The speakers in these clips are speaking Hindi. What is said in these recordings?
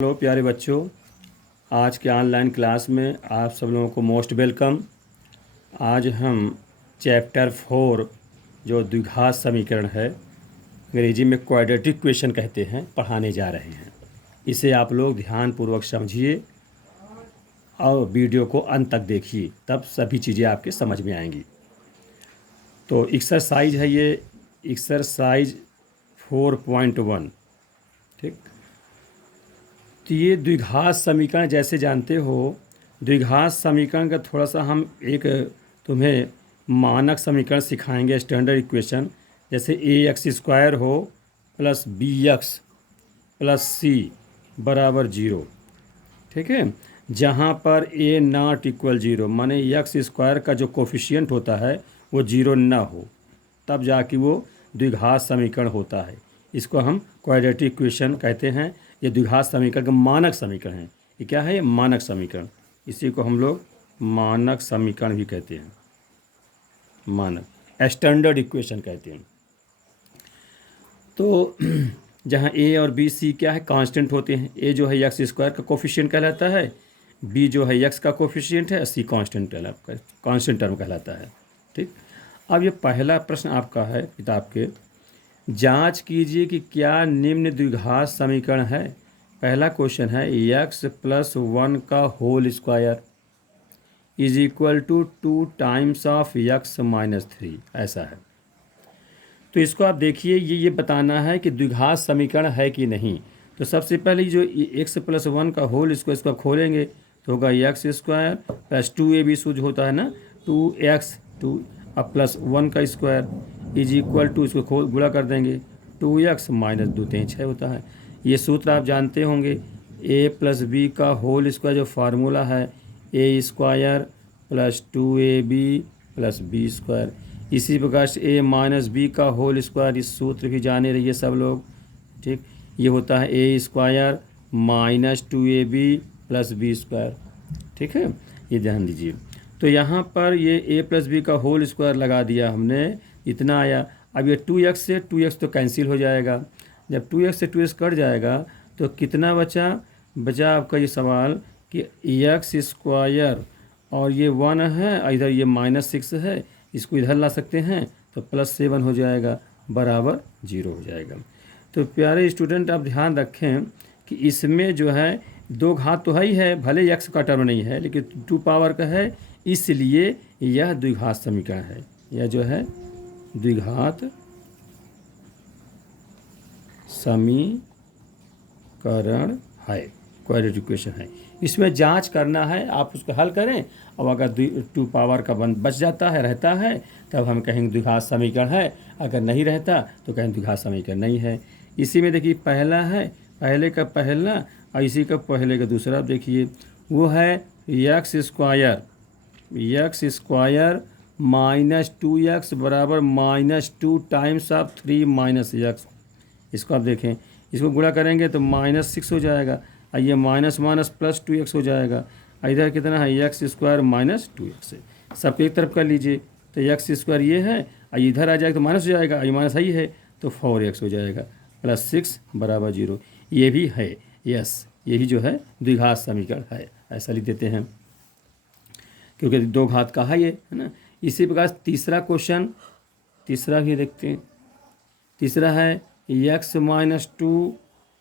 हेलो प्यारे बच्चों, आज के ऑनलाइन क्लास में आप सब लोगों को मोस्ट वेलकम। आज हम चैप्टर 4 जो द्विघात समीकरण है, अंग्रेजी में क्वाड्रेटिक क्वेश्चन कहते हैं, पढ़ाने जा रहे हैं। इसे आप लोग ध्यानपूर्वक समझिए और वीडियो को अंत तक देखिए, तब सभी चीज़ें आपके समझ में आएंगी। तो एक्सरसाइज है ये, एक्सरसाइज 4.1। ठीक, तो ये द्विघात समीकरण जैसे जानते हो, द्विघात समीकरण का थोड़ा सा हम एक तुम्हें मानक समीकरण सिखाएंगे, स्टैंडर्ड इक्वेशन। जैसे ax² हो प्लस bx प्लस c बराबर 0। ठीक है, जहाँ पर a नॉट इक्वल 0 माने x² का जो कोफिशिएंट होता है वो 0 ना हो, तब जाके वो द्विघात समीकरण होता है। इसको हम क्वाड्रेटिक इक्वेशन कहते हैं। ये द्विघात समीकरण का मानक समीकरण है। ये क्या है? ये मानक समीकरण। इसी को हम लोग मानक समीकरण भी कहते हैं, मानक स्टैंडर्ड इक्वेशन कहते हैं। तो जहाँ a और b c क्या है? कांस्टेंट होते हैं। a जो है x² का कोफिशिएंट कहलाता है, b जो है x का कोफिशिएंट है, c कांस्टेंट टर्म कहलाता है। ठीक, अब ये पहला प्रश्न आपका है किताब के, जांच कीजिए कि क्या निम्न द्विघात समीकरण है। पहला क्वेश्चन है x प्लस 1 का whole square is equal to 2 times of x minus 3, ऐसा है। तो इसको आप देखिए, ये बताना है कि द्विघात समीकरण है कि नहीं। तो सबसे पहले जो x प्लस 1 का होल स्क्वायर, इसको आप खोलेंगे तो होगा x² प्लस 2ab सूझ होता है ना, 2x 2 अब प्लस 1 का स्क्वायर इज इक्वल टू, इसको गुणा कर देंगे 2x माइनस 2 3 6 होता है। ये सूत्र आप जानते होंगे, a प्लस b का होल स्क्वायर जो फार्मूला है a² plus 2ab plus b²। इसी प्रकार से a माइनस b का होल स्क्वायर, इस सूत्र भी जाने रहिए सब लोग। ठीक, ये होता है a² minus 2ab plus b²। ठीक है, ये ध्यान दीजिए। तो यहाँ पर ये a प्लस बी का होल स्क्वायर लगा दिया हमने, इतना आया। अब ये 2x से 2x तो कैंसिल हो जाएगा। जब 2x से 2x कट जाएगा तो कितना बचा? बचा आपका ये सवाल कि x² और ये 1 है, इधर ये -6 है, इसको इधर ला सकते हैं तो +7 हो जाएगा, बराबर 0 हो जाएगा। तो प्यारे स्टूडेंट, आप ध्यान रखें कि इसमें जो है 2 घात तो है ही है, भले x का टर्म नहीं है लेकिन 2 पावर का है, इसलिए यह द्विघात समीकरण है। यह जो है द्विघात समीकरण है, क्वाड्रेटिक इक्वेशन है। इसमें जांच करना है, आप उसको हल करें और अगर 2 पावर का बच जाता है, रहता है, तब हम कहेंगे द्विघात समीकरण है। अगर नहीं रहता तो कहेंगे द्विघात समीकरण नहीं है। इसी में देखिए, पहला है, पहले का पहला और इसी का पहले का दूसरा। देखिए वो है x² माइनस 2x बराबर -2 टाइम्स ऑफ 3 माइनस x। इसको आप देखें, इसको गुणा करेंगे तो -6 हो जाएगा, और ये माइनस माइनस प्लस 2x हो जाएगा। इधर कितना है? x² माइनस 2x है। सबको एक तरफ कर लीजिए तो x² ये है, और इधर आ जाएगा तो माइनस हो जाएगा, ये माइनस ही है तो 4x हो जाएगा, प्लस 6 बराबर 0। ये भी है, यस, ये भी जो है द्विघात समीकरण है, ऐसा लिख देते हैं क्योंकि 2 घात का है ये, है ना। इसी प्रकार तीसरा क्वेश्चन, तीसरा भी देखते हैं। तीसरा है x माइनस 2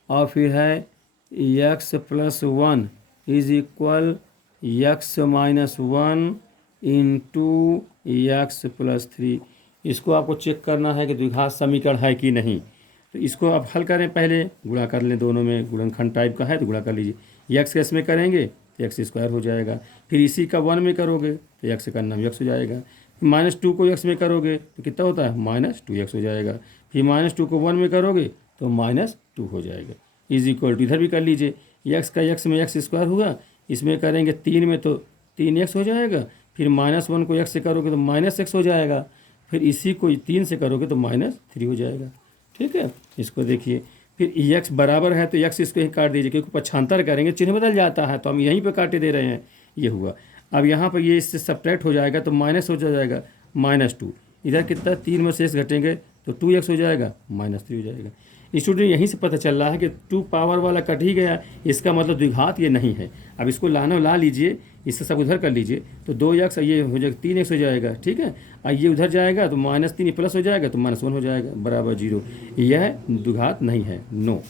और फिर है x plus 1 is equal x minus 1 into x plus 3। इसको आपको चेक करना है कि द्विघात समीकरण है कि नहीं। तो इसको आप हल करें, पहले गुणा कर लें, दोनों में गुणनखंड टाइप का है तो गुणा कर लीजिए। x केस में करेंगे तो x² हो जाएगा, फिर इसी का 1 में करोगे तो x का नाम x हो जाएगा, -2 को x में करोगे तो कितना होता है? -2x हो जाएगा, फिर -2 को 1 में करोगे तो -2 हो जाएगा, इज इक्वल टू, इधर भी कर लीजिए, x का x में x² हुआ, इसमें करेंगे 3 में तो 3x हो जाएगा, फिर -1 को x से करोगे तो -x हो जाएगा, फिर इसी को 3 से करोगे तो -3 हो जाएगा। ठीक है, इसको देखिए, फिर x बराबर है तो x इसको ही काट दीजिए, क्योंकि पक्षांतर करेंगे चिन्ह बदल जाता है, तो हम यहीं पे काटे दे रहे हैं, ये हुआ। अब यहाँ पर ये इससे सब्ट्रैक्ट हो जाएगा तो माइनस हो जाएगा, -2, इधर कितना 3 में से x घटेंगे तो 2x हो जाएगा, -3 हो जाएगा। स्टूडेंट यहीं से पता चल रहा है कि 2 पावर वाला कट ही गया, इसका मतलब द्विघात ये नहीं है। अब इसको ला लीजिए, इससे सब उधर कर लीजिए, तो 2x ये हो जाएगा 3x हो जाएगा, ठीक है। और ये उधर जाएगा तो -3 प्लस हो जाएगा तो -1 हो जाएगा बराबर 0। यह द्विघात नहीं है, नो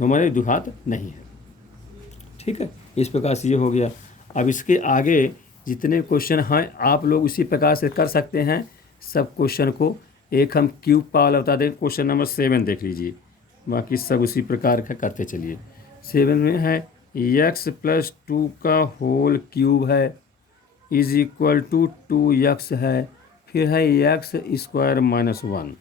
माने द्विघात नहीं है, ठीक है। इस प्रकार से ये हो गया। अब इसके आगे जितने क्वेश्चन हैं आप लोग उसी प्रकार से कर सकते हैं सब क्वेश्चन को। एक हम क्यूब पावर बता दें, क्वेश्चन नंबर 7 देख लीजिए, बाकी सब उसी प्रकार का करते चलिए। 7 में है x+2 का होल क्यूब है इज इक्वल टू 2x है, फिर है x² - 1।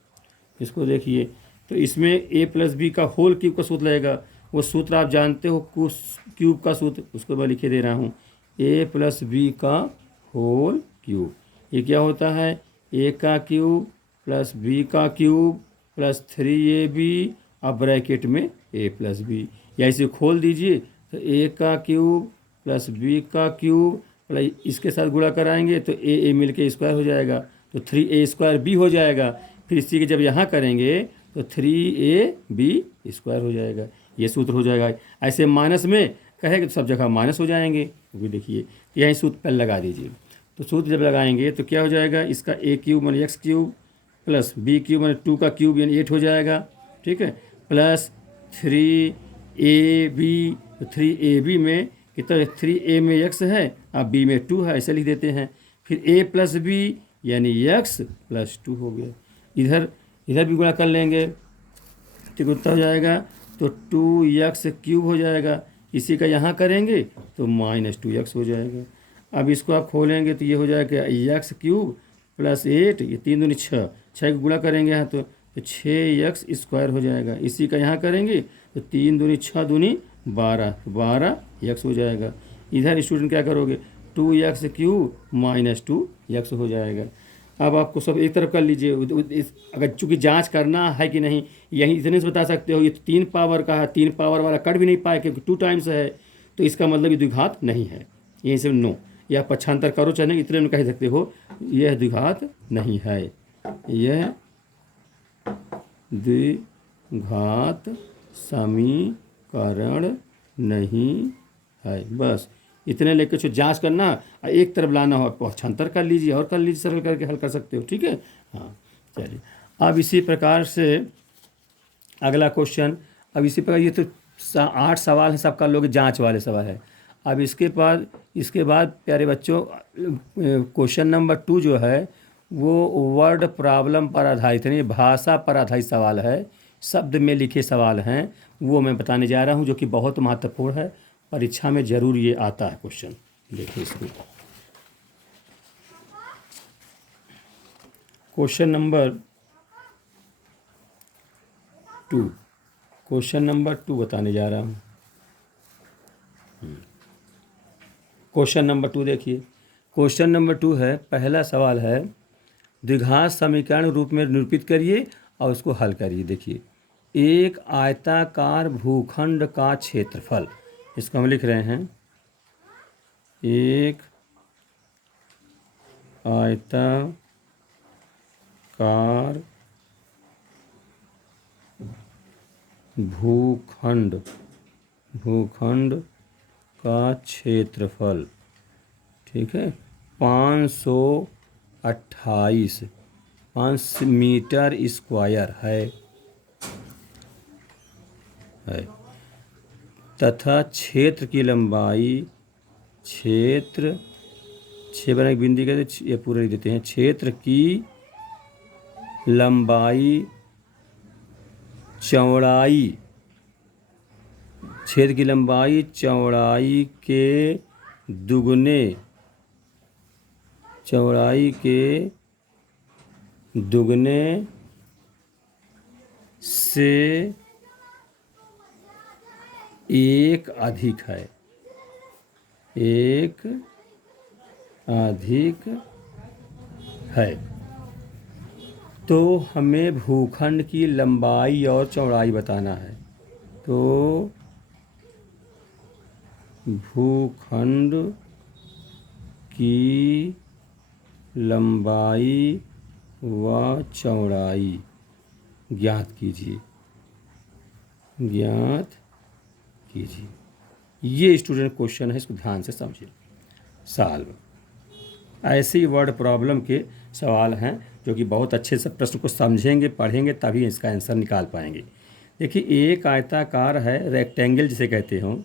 इसको देखिए, तो इसमें a+b का होल क्यूब का सूत्र लगेगा। वो सूत्र आप जानते हो, क्यूब का सूत्र, उसको मैं लिखे दे रहा हूँ, a+b का होल क्यूब। ये क्या होता है, a का क्यूब प्लस b का क्यूब प्लस 3ab अब ब्रैकेट में a+b, या इसे खोल दीजिए तो a का क्यूब प्लस b का क्यूब प्लस इसके साथ गुणा कराएंगे तो a मिल के स्क्वायर हो जाएगा, तो 3a² हो जाएगा। फिर इसी के जब यहाँ करेंगे तो 3ab² हो जाएगा, ये सूत्र हो जाएगा। ऐसे माइनस में कहेंगे तो सब जगह माइनस हो जाएंगे, वो देखिए यही सूत्र पहले लगा दीजिए। तो सूत्र जब लगाएंगे तो क्या हो जाएगा, इसका a³ माने x³ प्लस b³ माने 2 का क्यूब यानी 8 हो जाएगा, ठीक है, प्लस 3ab, तो 3ab में कितना, 3a में x है अब b में 2 है, ऐसे लिख देते हैं। फिर a+b यानी x+2 हो गया। इधर भी गुणा कर लेंगे तो कितना हो जाएगा, तो 2x³ हो जाएगा। इसी का यहाँ करेंगे तो -2x हो जाएगा। अब इसको आप खोलेंगे तो ये हो जाएगा x³ प्लस 8, ये 3 दूनी 6, 6 को गुणा करेंगे यहाँ तो 6x² हो जाएगा। इसी का यहाँ करेंगे तो 3 दूनी 6 दूनी 12, 12x हो जाएगा। इधर स्टूडेंट क्या करोगे, 2x³ - 2x हो जाएगा। अब आपको सब एक तरफ कर लीजिए, अगर चूंकि जांच करना है कि नहीं, यही इतने से बता सकते हो। ये 3 पावर का है, 3 पावर वाला कट भी नहीं पाए क्योंकि 2 टाइम्स है, तो इसका मतलब ये द्विघात नहीं है, यहीं से नो, या पक्षांतर करो चाहे इतने में कह सकते हो यह द्विघात नहीं है, यह द्विघात समीकरण नहीं है। बस इतने लेकर जो जांच करना, एक तरफ लाना हो पक्षांतर कर लीजिए और कर लीजिए, सरल करके हल कर सकते हो, ठीक है। हाँ चलिए, अब इसी प्रकार से अगला क्वेश्चन, अब इसी प्रकार ये तो 8 सवाल है, सब कर लोगे, जांच वाले सवाल है। अब इसके बाद प्यारे बच्चों क्वेश्चन नंबर 2 जो है वो वर्ड प्रॉब्लम पर आधारित है, भाषा पर आधारित सवाल है, शब्द में लिखे सवाल हैं, वो मैं बताने जा रहा हूँ, जो कि बहुत महत्वपूर्ण है, परीक्षा में जरूर ये आता है क्वेश्चन। देखिए इसको, क्वेश्चन नंबर 2 बताने जा रहा हूँ। क्वेश्चन नंबर 2 देखिए, क्वेश्चन नंबर 2 है, पहला सवाल है, द्विघात समीकरण रूप में निरूपित करिए और उसको हल करिए। देखिए, एक आयताकार भूखंड का क्षेत्रफल, इसको हम लिख रहे हैं, एक आयताकार भूखंड का क्षेत्रफल, ठीक है, 528 मीटर स्क्वायर है तथा क्षेत्र की लंबाई, क्षेत्र 6 बना बिंदी का, ये पूरे लिख देते हैं, क्षेत्र की लंबाई चौड़ाई, क्षेत्र की लंबाई चौड़ाई के दुगने से एक अधिक है, तो हमें भूखंड की लंबाई और चौड़ाई बताना है। तो भूखंड की लंबाई व चौड़ाई ज्ञात कीजिए। ज्ञात कीजिए। ये स्टूडेंट क्वेश्चन है, इसको ध्यान से समझिए। सॉल्व ऐसी वर्ड प्रॉब्लम के सवाल हैं जो कि बहुत अच्छे से प्रश्न को समझेंगे, पढ़ेंगे, तभी इसका आंसर निकाल पाएंगे। देखिए एक आयताकार है, रेक्टेंगल जिसे कहते हो,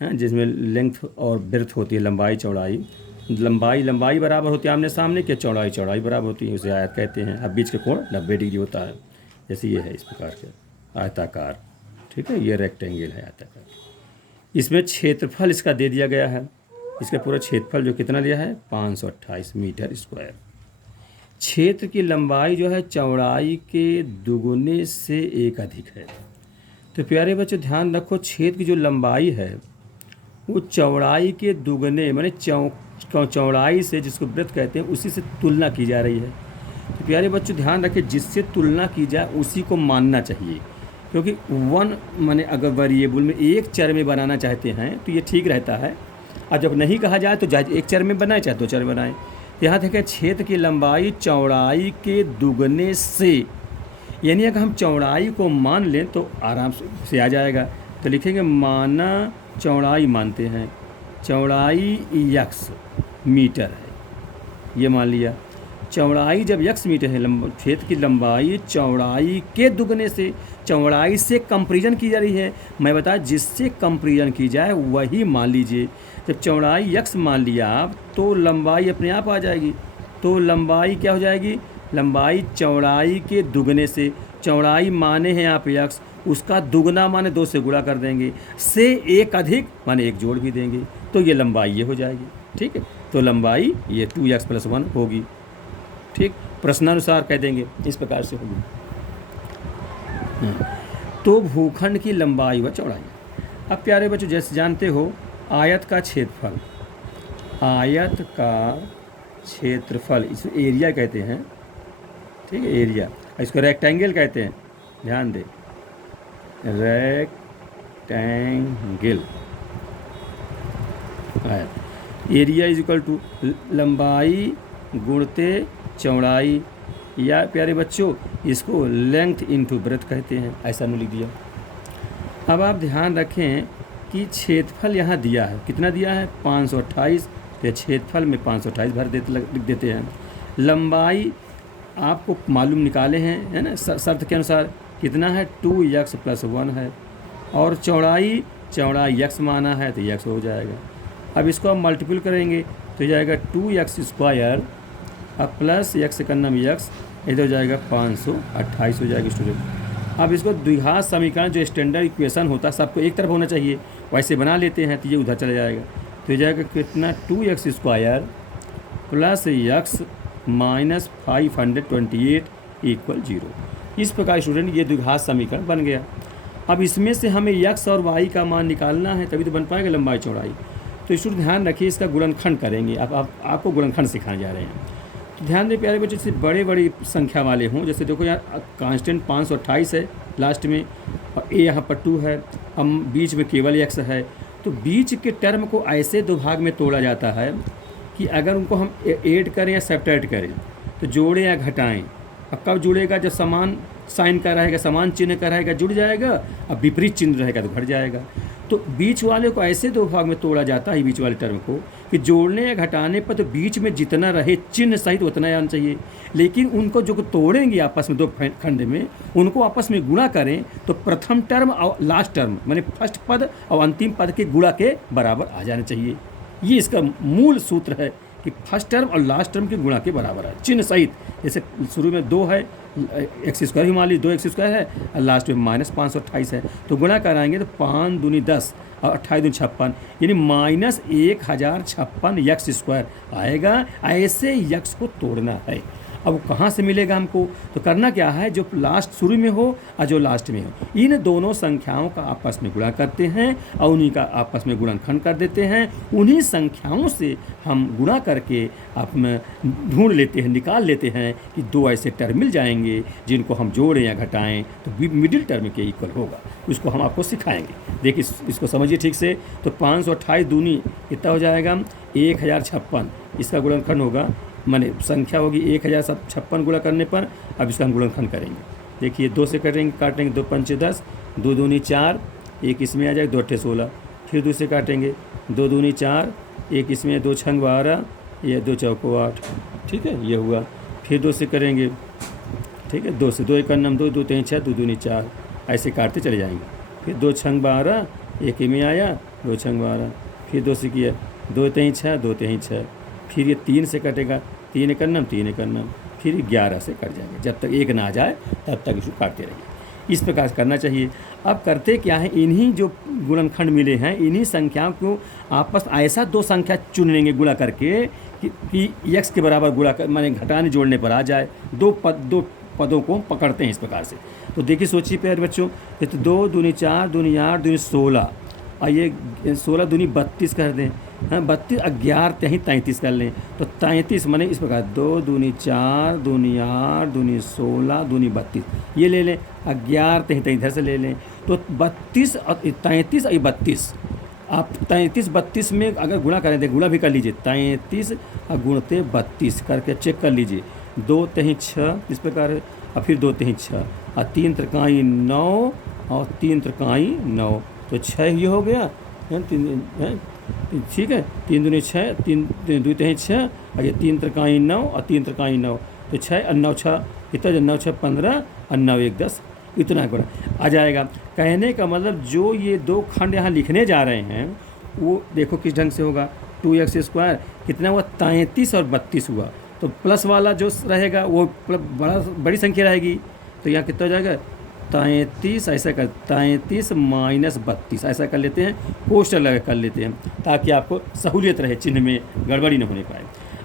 हैं, जिसमें लेंथ और ब्रेथ होती है, लंबाई चौड़ाई। लंबाई बराबर होती है आमने सामने के, चौड़ाई बराबर होती है, उसे आयत कहते हैं। अब बीच के कोण 90 डिग्री होता है, जैसे ये है इस प्रकार के आयताकार। ठीक है, ये रेक्टेंगल है आयताकार। इसमें क्षेत्रफल इसका दे दिया गया है, इसका पूरा क्षेत्रफल जो कितना दिया है 528 मीटर स्क्वायर। क्षेत्र की लंबाई जो है चौड़ाई के दुगुने से एक अधिक है। तो प्यारे बच्चों ध्यान रखो, क्षेत्र की जो लंबाई है वो चौड़ाई के दुगने माने चौड़ाई से, जिसको ब्रेथ कहते हैं, उसी से तुलना की जा रही है। तो प्यारे बच्चों ध्यान रखें, जिससे तुलना की जाए उसी को मानना चाहिए, क्योंकि वन माने अगर वेरिएबल में एक चर में बनाना चाहते हैं तो ये ठीक रहता है, और जब नहीं कहा जाए तो चाहे एक चर में बनाए चाहे दो चर में बनाए। यहाँ देखें, क्षेत्र की लंबाई चौड़ाई के दुगने से, यानी अगर हम चौड़ाई को मान लें तो आराम से आ जाएगा। तो लिखेंगे माना चौड़ाई मानते हैं, चौड़ाई यक्स मीटर है, ये मान लिया। चौड़ाई जब यक्स मीटर है, क्षेत्र की लंबाई चौड़ाई के दुगने से, चौड़ाई से कंपेरिजन की जा रही है। मैं बता, जिससे कंपेरिजन की जाए वही मान लीजिए। जब चौड़ाई यक्स मान लिया आप, तो लंबाई अपने आप आ जाएगी। तो लंबाई क्या हो जाएगी, लंबाई चौड़ाई के दुगने से, चौड़ाई माने हैं आप यक्स, उसका दुगना माने 2 से गुणा कर देंगे, से एक अधिक माने 1 जोड़ भी देंगे, तो ये लंबाई ये हो जाएगी। ठीक है, तो लंबाई ये 2x + 1 होगी। ठीक, प्रश्नानुसार कह देंगे, इस प्रकार से होगी। तो भूखंड की लंबाई व चौड़ाई। अब प्यारे बच्चों जैसे जानते हो, आयत का क्षेत्रफल, आयत का क्षेत्रफल इस एरिया कहते हैं। ठीक है, एरिया, इसको रेक्टेंगल कहते हैं, ध्यान दें, rectangle. Area is equal to लंबाई गुणते चौड़ाई, या प्यारे बच्चों इसको लेंथ इनटू ब्रेथ कहते हैं, ऐसा नहीं लिख दिया। अब आप ध्यान रखें कि क्षेत्रफल यहाँ दिया है, कितना दिया है 528, तो क्षेत्रफल में 528 भर देते लिख देते हैं। लंबाई आपको मालूम निकाले हैं, है ना, शर्त के अनुसार कितना है 2x + 1 है, और चौड़ाई x माना है तो x हो जाएगा। अब इसको हम मल्टीपल करेंगे तो जाएगा 2x² अब प्लस x का नाम x, इधर हो जाएगा 528 हो जाएगा स्टूडेंट। अब इसको द्विघात समीकरण जो स्टैंडर्ड इक्वेशन होता है, सबको एक तरफ होना चाहिए, वैसे बना लेते हैं, तो ये उधर चला जाएगा। तो हो जाएगा कितना 2x² + x - 528 = 0। इस प्रकार स्टूडेंट ये द्विघात समीकरण बन गया। अब इसमें से हमें x और y का मान निकालना है, तभी तो बन पाएगा लंबाई चौड़ाई। तो स्टूडेंट ध्यान रखिए, इसका गुणनखंड करेंगे। अब आपको गुणनखंड सिखाने जा रहे हैं, तो ध्यान दें प्यारे बच्चों, जैसे बड़ी संख्या वाले हों, जैसे देखो यार कांस्टेंट 528 है लास्ट में, और a यहाँ पर 2 है, हम बीच में केवल x है। तो बीच के टर्म को ऐसे दो भाग में तोड़ा जाता है कि अगर उनको हम ऐड करें या सब्ट्रैक्ट करें, तो जोड़ें या घटाएं। अब कब जुड़ेगा, जब समान साइन का रहेगा, समान चिन्ह का रहेगा जुड़ जाएगा, अब विपरीत चिन्ह रहेगा तो घट जाएगा। तो बीच वाले को ऐसे दो भाग में तोड़ा जाता है, बीच वाले टर्म को, कि जोड़ने या घटाने पर तो बीच में जितना रहे चिन्ह सहित उतना आना चाहिए, लेकिन उनको जो तोड़ेंगे आपस में दो खंड में, उनको आपस में गुणा करें तो प्रथम टर्म और लास्ट टर्म माने फर्स्ट पद और अंतिम पद के गुणा के बराबर आ जाना चाहिए। ये इसका मूल सूत्र है कि फर्स्ट टर्म और लास्ट टर्म के गुणा के बराबर है, चिन्ह सहित। जैसे शुरू में 2 है, x² ही मान ली, 2x² है, और लास्ट में -528 है, तो गुणा कराएंगे तो 5 दूनी 10 और 28 दूनी 56, यानी -1056 x² आएगा। ऐसे x को तोड़ना है। अब कहाँ से मिलेगा हमको, तो करना क्या है, जो लास्ट शुरू में हो और जो लास्ट में हो, इन दोनों संख्याओं का आपस में गुणा करते हैं और उन्हीं का आपस में गुणनखंड कर देते हैं। उन्हीं संख्याओं से हम गुणा करके अपना ढूंढ लेते हैं, निकाल लेते हैं कि 2 ऐसे टर्म मिल जाएंगे जिनको हम जोड़ें या घटाएं तो मिडिल टर्म के इक्वल होगा। उसको हम आपको सिखाएंगे। देखिए इसको समझिए ठीक से। तो 528 दूनी कितना हो जाएगा 1056, इसका गुणनखंड होगा, माने संख्या होगी 1056 गुणा करने पर। अब इसका हम गुणनखंड करेंगे। देखिए 2 से करेंगे, काटेंगे, 2 × 5 = 10 2 दूनी 4, एक इसमें आ जाएगा, 2 अट्ठे 16, फिर दूसरे काटेंगे, 2 दूनी 4, एक इसमें, 2 छंग 12, ये 2 चौको 8, ठीक है, ये हुआ। फिर 2 से करेंगे, ठीक है, 2 से, 2 एक नम 2, 2 3 6, 2 दूनी 4, ऐसे काटते चले जाएंगे। फिर 2 छंग 12, एक ही में आया, 2 छंग 12, फिर 2 से किया, 2 3 6, 2 3 6, फिर ये 3 से कटेगा, 3 एक नम 3 एक नम, फिर 11 से कट जाएंगे। जब तक एक ना आ जाए तब तक इसको काटते रहिए। इस प्रकार करना चाहिए। अब करते क्या है, इन्हीं जो गुणनखंड मिले हैं, इन्हीं संख्याओं को आपस ऐसा 2 संख्या चुन लेंगे गुणा करके कि x के बराबर गुणा कर, माने घटाने जोड़ने पर आ जाए। 2 पदों को पकड़ते हैं इस प्रकार से। तो देखिए, सोचिए प्यारे बच्चों, ये तो 2 दूनी 4, दूनी 8, दूनी 16, और ये 16 दूनी 32 कर दें, हाँ 32, 11 तेहीं 33 कर लें, तो 33 माने इस प्रकार 2 दूनी 4, दूनी 8, दूनी 16, दूनी 32, ये ले लें, 11 तेहीं इधर से ले लें, तो 32 और 33 और 32, आप 33 32 में अगर गुणा करें, तो गुणा भी कर लीजिए, 33 और गुणते 32 करके चेक कर लीजिए, 2 तेहीं 6 इस प्रकार है, और फिर 2 तेहीं 6, और 3 त्रिकाई 9, और 3 त्रिकाई 9, तो 6 ये हो गया है, 3 है, ठीक है, 3 दूनी 6, 3 2 तेहीं 6, और ये 3 त्रिकाई 9, और 3 त्रिकाई 9, तो 6 और 9 6 कितना, 9 6 15, और 9 1 10, इतना गुणा आ जाएगा। कहने का मतलब जो ये 2 खंड यहाँ लिखने जा रहे हैं वो देखो किस ढंग से होगा। 2x² कितना हुआ, 33 और 32 हुआ, तो प्लस वाला जो रहेगा वो बड़ी संख्या रहेगी, तो यहाँ कितना हो जाएगा, 33, ऐसा कर 33 माइनस 32 ऐसा कर लेते हैं, पोस्टर लगा कर लेते हैं ताकि आपको सहूलियत रहे, चिन्ह में गड़बड़ी न होने पाए।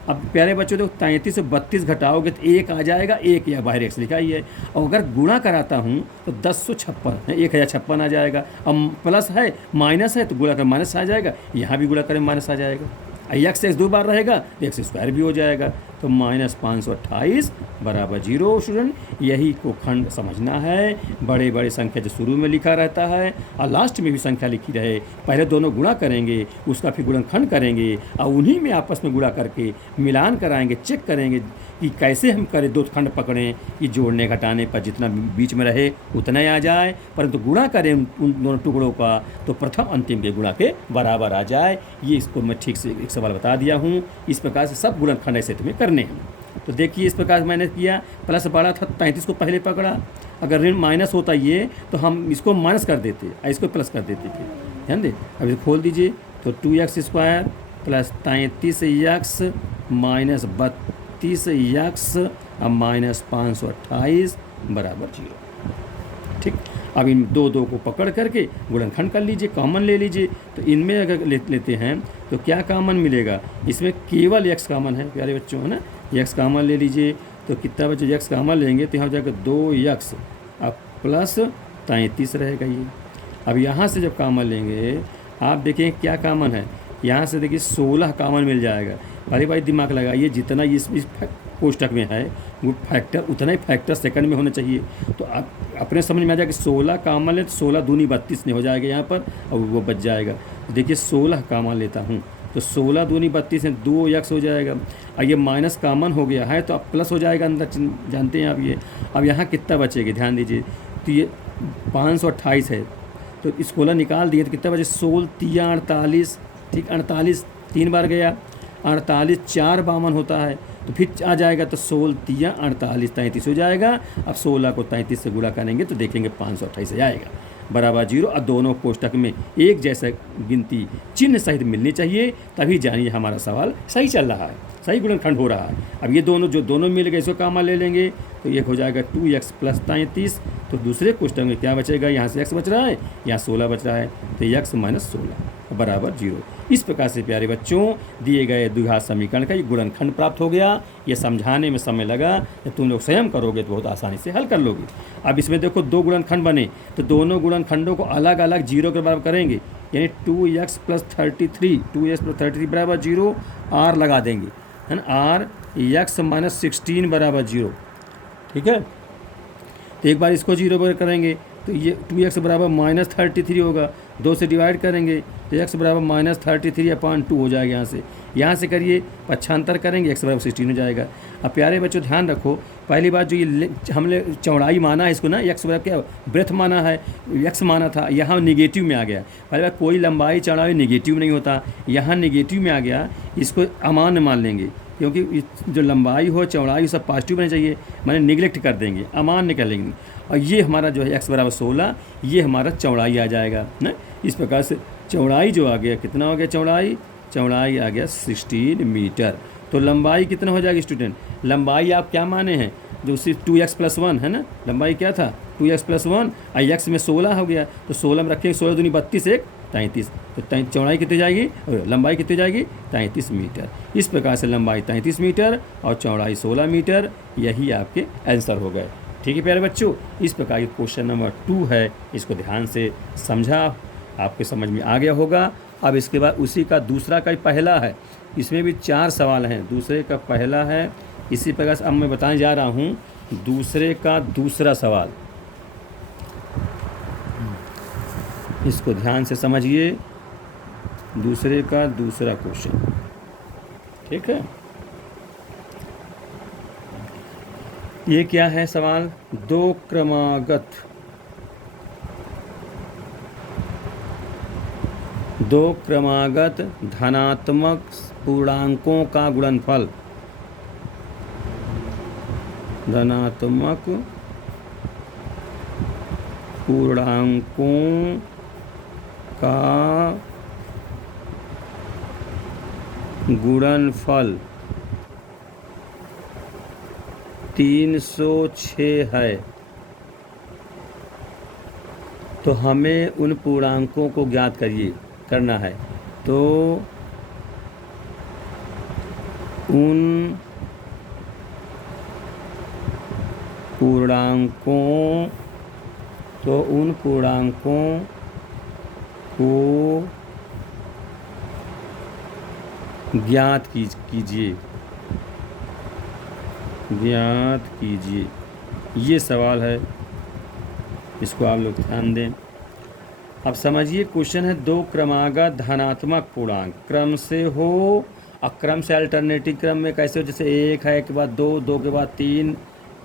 अब प्यारे बच्चों देखो, 33 से 32 घटाओगे तो 1 आ जाएगा, 1 या बाहर x लिखा ही है, और अगर गुणा कराता हूँ तो 1056 है, 1056 आ जाएगा। अब प्लस है माइनस है तो गुणा कर माइनस आ जाएगा, यहाँ भी गुणा करें माइनस आ जाएगा, x 2 बार रहेगा तो x² भी हो जाएगा, तो -528 बराबर 0। स्टूडेंट, यही को खंड समझना है। बड़े बड़े संख्या जो शुरू में लिखा रहता है और लास्ट में भी संख्या लिखी रहे, पहले दोनों गुणा करेंगे, उसका फिर गुणनखंड करेंगे, और उन्हीं में आपस में गुणा करके मिलान कराएंगे, चेक करेंगे कि कैसे हम करें, 2 खंड पकड़ें कि जोड़ने घटाने पर जितना बीच में रहे उतना ही आ जाए, परंतु गुणा करें उन दोनों टुकड़ों का तो प्रथम अंतिम के गुणा के बराबर आ जाए। ये इसको मैं ठीक से एक सवाल बता दिया हूँ। इस प्रकार से सब गुणनखंड ऐसे तुम्हें करने हैं। तो देखिए, इस प्रकार मैंने किया, प्लस बड़ा था 33 को पहले पकड़ा, अगर ऋण माइनस होता ये तो हम इसको माइनस कर देते, इसको प्लस कर देते थे, ध्यान दे। अब इसे खोल दीजिए, तो 2x² plus 33x minus 32x और माइनस 528 बराबर 0। ठीक, अब इन 2 को पकड़ करके गुणनखंड कर लीजिए, कॉमन ले लीजिए। तो इनमें अगर लेते हैं तो क्या कॉमन मिलेगा, इसमें केवल x कॉमन है प्यारे बच्चों, है ना, x कॉमन ले लीजिए, तो कितना बच्चों x कॉमन लेंगे तो यहाँ हो जाएगा 2x अब प्लस 33 रहेगा ये। अब यहाँ से जब कॉमन लेंगे, आप देखें क्या कॉमन है, यहाँ से देखिए 16 कॉमन मिल जाएगा। अरे भाई दिमाग लगाइए, जितना इस कोष्टक में है वो फैक्टर उतना ही फैक्टर सेकंड में होना चाहिए। तो आप अपने समझ में आ जाएगा कि 16 कॉमन है तो 16 दूनी 32 नहीं हो जाएगा यहाँ पर, और वो बच जाएगा। तो देखिए 16 कॉमन लेता हूँ तो 16 दूनी 32 है, 2x हो जाएगा, और ये माइनस कॉमन हो गया है तो अब प्लस हो जाएगा अंदर, जानते हैं आप ये। अब यहाँ कितना बचेगा, ध्यान दीजिए, तो ये 528 है, तो इसको निकाल दिए तो कितना बचे, 16 3 48, ठीक, 48 3 बार गया, 48 4 52 होता है, तो फिर आ जाएगा तो 16 3 48 33 हो जाएगा। अब 16 को 33 से गुणा करेंगे तो देखेंगे 528 आएगा बराबर 0। और दोनों कोष्टक में एक जैसा गिनती चिन्ह सहित मिलनी चाहिए, तभी जानिए हमारा सवाल सही चल रहा है, सही गुणनखंड हो रहा है। अब ये दोनों मिल गए, इसको कॉमन ले लेंगे तो एक हो जाएगा 2x प्लस 33, तो दूसरे कोष्टक में क्या बचेगा, यहाँ से x बच रहा है, यहाँ 16 बच रहा है, तो x माइनस 16 बराबर 0। इस प्रकार से प्यारे बच्चों दिए गए द्विघात समीकरण का ये गुणनखंड प्राप्त हो गया। ये समझाने में समय लगा, जब तुम लोग स्वयं करोगे तो बहुत आसानी से हल कर लोगे। अब इसमें देखो 2 गुणनखंड बने, तो दोनों गुणनखंडों को अलग अलग 0 के बराबर करेंगे, यानी 2x प्लस 33 2x प्लस 33 बराबर 0, r लगा देंगे, है ना, r x माइनस 16 बराबर 0। ठीक है, तो एक बार इसको 0 पर करेंगे तो ये 2x बराबर -33 होगा, 2 से डिवाइड करेंगे तो x बराबर -33/2 हो जाएगा। यहाँ से करिए, पक्षांतर करेंगे, x बराबर 16 हो जाएगा। अब प्यारे बच्चों ध्यान रखो, पहली बात जो ये हमने चौड़ाई माना है इसको ना, x बराबर क्या ब्रेथ माना है, x माना था, यहाँ निगेटिव में आ गया। पहली बात कोई लंबाई चौड़ाई निगेटिव नहीं होता, यहाँ निगेटिव में आ गया, इसको अमान्य मान लेंगे क्योंकि जो लंबाई हो चौड़ाई सब पॉजिटिव होनी चाहिए, मैंने निगलेक्ट कर देंगे, अमान्य कर लेंगे। और ये हमारा जो है x बराबर 16, ये हमारा चौड़ाई आ जाएगा ना। इस प्रकार से चौड़ाई जो आ गया, कितना हो गया चौड़ाई आ गया 16 मीटर। तो लंबाई कितना हो जाएगी स्टूडेंट? लंबाई आप क्या माने हैं, जो सिर्फ 2x+1 है ना, लंबाई क्या था 2x+1, और x में 16 हो गया, तो 16 में रखेंगे, 16 दूनी 32, 1 33, तो चौड़ाई कितनी जाएगी, लंबाई कितनी जाएगी 33 मीटर। इस प्रकार से लंबाई 33 मीटर और चौड़ाई 16 मीटर, यही आपके आंसर हो गए। ठीक है प्यारे बच्चों, इस प्रकार के क्वेश्चन नंबर 2 है, इसको ध्यान से समझा, आपके समझ में आ गया होगा। अब इसके बाद उसी का दूसरा का पहला है, इसमें भी 4 सवाल हैं, दूसरे का पहला है। इसी प्रकार से अब मैं बताने जा रहा हूँ दूसरे का दूसरा सवाल, इसको ध्यान से समझिए, दूसरे का दूसरा क्वेश्चन। ठीक है, ये क्या है सवाल? दो क्रमागत धनात्मक पूर्णांकों का गुणनफल, धनात्मक पूर्णांकों का गुणनफल 306 है। तो हमें उन पूर्णांकों को ज्ञात करना है। तो उन पूर्णांकों को ज्ञात कीजिए, ये सवाल है, इसको आप लोग ध्यान दें। अब समझिए क्वेश्चन है, दो क्रमागत धनात्मक पूर्णांक क्रम से हो, और क्रम से अल्टरनेटिव क्रम में कैसे हो, जैसे 1 है के बाद 2, 2 के बाद 3,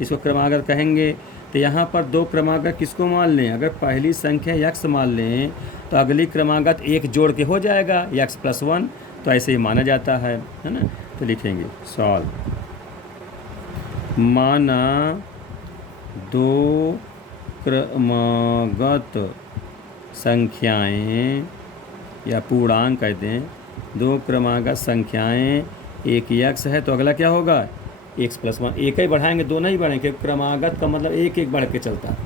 इसको क्रमागत कहेंगे। तो यहाँ पर दो क्रमागत किसको मान लें? अगर पहली संख्या x मान लें तो अगली क्रमागत 1 जोड़ के हो जाएगा x+1, तो ऐसे ही माना जाता है ना। तो लिखेंगे सॉल्व, माना दो क्रमागत संख्याएं या पूर्णांक कहते हैं, दो क्रमागत संख्याएं, एक x है तो अगला क्या होगा x+1, एक ही बढ़ाएंगे, दो नहीं बढ़ाएंगे, क्रमागत का मतलब एक एक बढ़ के चलता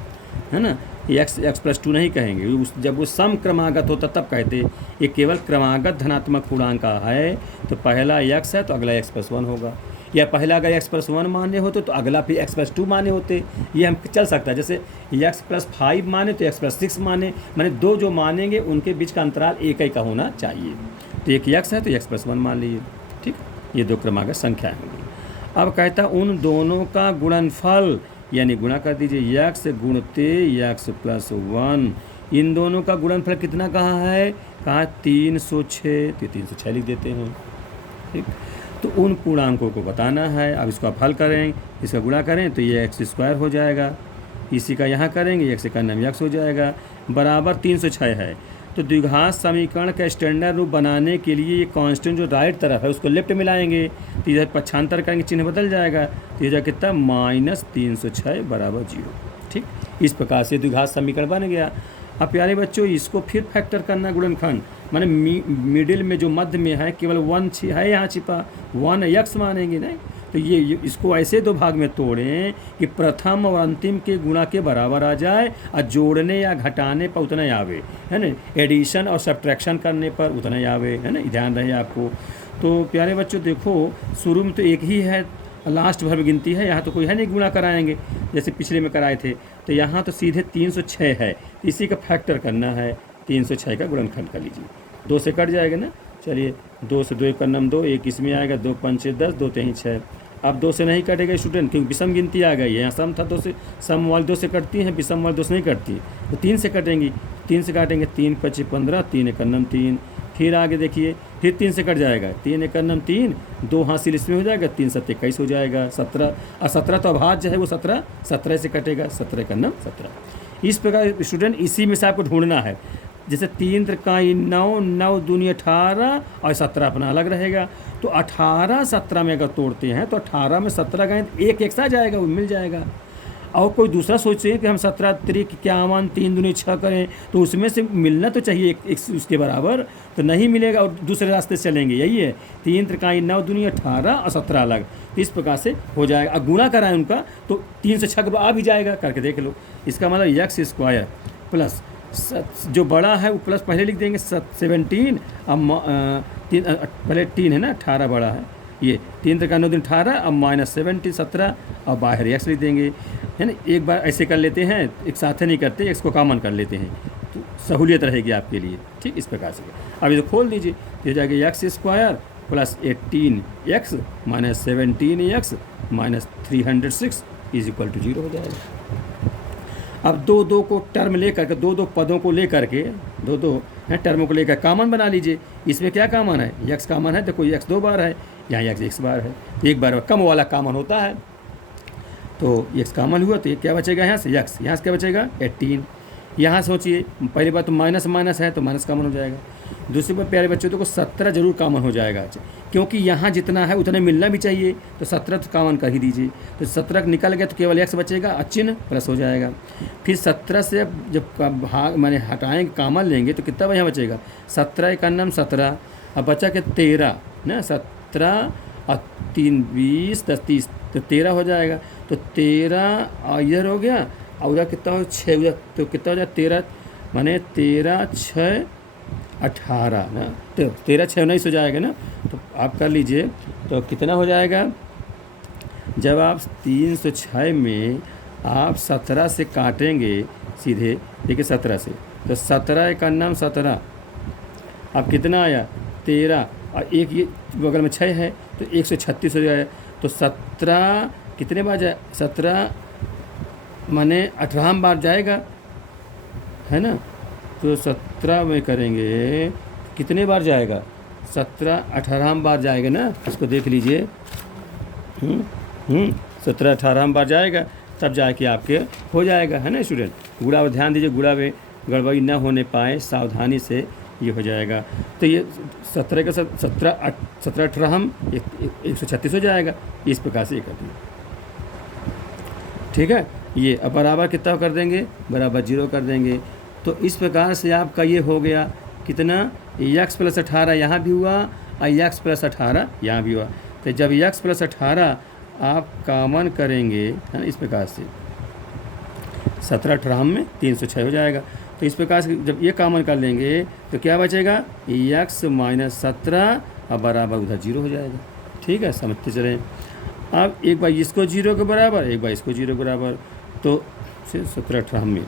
है ना। x+2 नहीं कहेंगे, जब वो सम क्रमागत होता तब कहते। ये केवल क्रमागत धनात्मक पूर्णांक का है, तो पहला x है तो अगला x+1 होगा, या पहला अगर x+1 माने होते तो अगला फिर x+2 माने होते, ये हम चल सकता है। जैसे x+5 माने तो x+6 माने दो जो मानेंगे उनके बीच का अंतराल एक ही का होना चाहिए। तो एक x है तो x+1 मान लीजिए, ठीक, ये दो क्रमागत संख्याएं होंगी। अब कहता उन दोनों का गुणनफल, यानी गुणा कर दीजिए, x गुणते x+1, इन दोनों का गुणनफल कितना कहा है, कहा 306, तो 306 लिख देते हैं, ठीक। तो उन पूर्णांकों को बताना है। अब इसको आप हल करें, इसका गुणा करें तो ये x² हो जाएगा, इसी का यहाँ करेंगे x का नाम x हो जाएगा, बराबर 306 है। तो द्विघात समीकरण का स्टैंडर्ड रूप बनाने के लिए ये कांस्टेंट जो राइट तरफ है उसको लेफ्ट में लाएंगे, तो इधर पक्षांतर करेंगे, चिन्ह बदल जाएगा, तो ये कितना -306 बराबर 0, ठीक। इस प्रकार से द्विघात समीकरण बन गया। अब प्यारे बच्चों इसको फिर फैक्टर करना गुणनखंड, माने मिडिल में जो मध्य में है केवल 1 है यहाँ छिपा, 1 x मानेंगे नहीं, तो ये इसको ऐसे दो भाग में तोड़ें कि प्रथम और अंतिम के गुणा के बराबर आ जाए, और जोड़ने या घटाने पर उतना ही आवे, है ना, एडिशन और सब्ट्रैक्शन करने पर उतना ही आवे, है ना, ध्यान रहे आपको। तो प्यारे बच्चों देखो शुरू में तो एक ही है, लास्ट भर में गिनती है, यहाँ तो कोई है नहीं गुणा कराएंगे जैसे पिछले में कराए थे, तो यहाँ तो सीधे 306 है, इसी का फैक्टर करना है, 306 का गुणनखंड कर लीजिए, 2 से कट जाएगा ना, चलिए 2 से 2 का नाम 2, 1 इसमें आएगा, 2 5 10, 2 3 6, अब 2 से नहीं कटेगा स्टूडेंट, क्योंकि विषम गिनती आ गई है। यहाँ सम था 2 से, सम वाली 2 से कटती हैं, विषम वाली 2 से नहीं कटती, तो 3 से कटेंगी। 3 से काटेंगे, 3 × 5 = 15, 3 × 1 = 3। फिर आगे देखिए, फिर 3 से कट जाएगा, 3 × 1 = 3, 2 हासिल इसमें हो जाएगा, 3 × 7 = 21 हो जाएगा, 17। और 17 तो अभाज्य है, वो 17 से कटेगा, 17 × 1 = 17। इस प्रकार स्टूडेंट इसी में से आपको ढूंढना है। जैसे 3 × 9, 9 दूनी 18 और 17 अपना अलग रहेगा। तो 18 17 में अगर तोड़ते हैं तो 18 में 17 गए तो एक सा जाएगा, वो मिल जाएगा। और कोई दूसरा सोचे कि हम 17 3 51, 3 दूनी 6 करें, तो उसमें से मिलना तो चाहिए एक उसके बराबर, तो नहीं मिलेगा और दूसरे रास्ते से चलेंगे। यही है 3 × 9 दूनी 18 और 17 अलग, तो इस प्रकार से हो जाएगा। अब गुणा कराएं उनका तो 3 से 6 आ भी जाएगा, करके देख लो। इसका मतलब x² प्लस जो बड़ा है वो प्लस पहले लिख देंगे 17। अब पहले 3 है ना, 18 बड़ा है, ये 3 × 9 = 18, अब -17 17, और बाहर x लिख देंगे, है ना। एक बार ऐसे कर लेते हैं, एक साथ नहीं करते, x को कॉमन कर लेते हैं, तो सहूलियत रहेगी आपके लिए। ठीक, इस प्रकार से अब ये खोल दीजिए, ये जाएगा x² प्लस 18x - 17x - 306 = 0 हो जाएगा। अब 2 को टर्म लेकर के, 2 पदों को लेकर के, 2 टर्मों को लेकर कॉमन बना लीजिए। इसमें क्या कॉमन है, x कॉमन है, तो कोई x 2 बार है, यहाँ x बार है, एक बार कम वाला कॉमन होता है, तो x कॉमन हुआ तो ये क्या बचेगा, यहाँ से x, यहाँ से क्या बचेगा 18। यहाँ सोचिए, पहली बात तो माइनस माइनस है तो माइनस कॉमन हो जाएगा। दूसरी बात प्यारे बच्चों को 17 जरूर कॉमन हो जाएगा, क्योंकि यहाँ जितना है उतना मिलना भी चाहिए, तो 17 तो कॉमन कर ही दीजिए। तो 17 निकल गया तो केवल x बचेगा, चिन्ह प्लस हो जाएगा। फिर 17 से जब भाग माने हटाएंगे, कॉमन लेंगे तो कितना यहाँ बचेगा, 17 × 9 = 17, अब बचा के 13 ना, 17 और 3 20 10 30, तो 13 हो जाएगा। तो 13 इधर हो गया, और उधर कितना हो 6, उधर तो कितना हो जाए 13 माने 13 6 18 ना, तो 13 6 19 हो जाएगा ना। तो आप कर लीजिए, तो कितना हो जाएगा, जब आप 306 में आप 17 से काटेंगे सीधे, देखिए 17 से, तो 17 × 9 = 17, अब कितना आया 13, और एक ये बगल में 6 है तो 136 हो जाएगा। तो 17 कितने बार जाए, 17 माने 18 बार जाएगा, है ना। तो 17 में करेंगे कितने बार जाएगा, 17 18 बार जाएगा ना, इसको देख लीजिए। 17 18 बार जाएगा, तब जाके आपके हो जाएगा, है ना स्टूडेंट। गुणा ध्यान दीजिए, गुणा में गड़बड़ी न होने पाए, सावधानी से ये हो जाएगा। तो ये 17 का 17 18 136 हो जाएगा, इस प्रकार से ये कर दिए। ठीक है, ये अब बराबर कितना कर देंगे, बराबर 0 कर देंगे। तो इस प्रकार से आपका ये हो गया कितना, x + 18 यहाँ भी हुआ और x + 18 यहाँ भी हुआ। तो जब x + 18 आप कॉमन करेंगे, है ना, इस प्रकार से 17 18 में 306 हो जाएगा। तो इस प्रकार से जब ये कॉमन कर लेंगे तो क्या बचेगा, x - 17 और बराबर उधर 0 हो जाएगा। ठीक है, समझते चलें। अब एक बार इसको 0 के बराबर, एक बार इसको 0 के बराबर, तो 17 18 में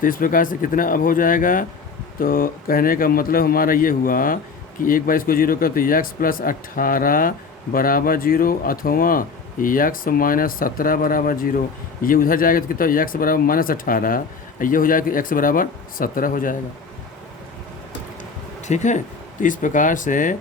तो इस प्रकार से कितना अब हो जाएगा। तो कहने का मतलब हमारा ये हुआ कि एक बार इसको 0 कर तो x + 18 बराबर 0, अथवा x - 17 बराबर 0। ये उधर जाएगा तो कितना, x बराबर -18, ये हो जाएगा कि x बराबर 17 हो जाएगा। ठीक है, तो इस प्रकार से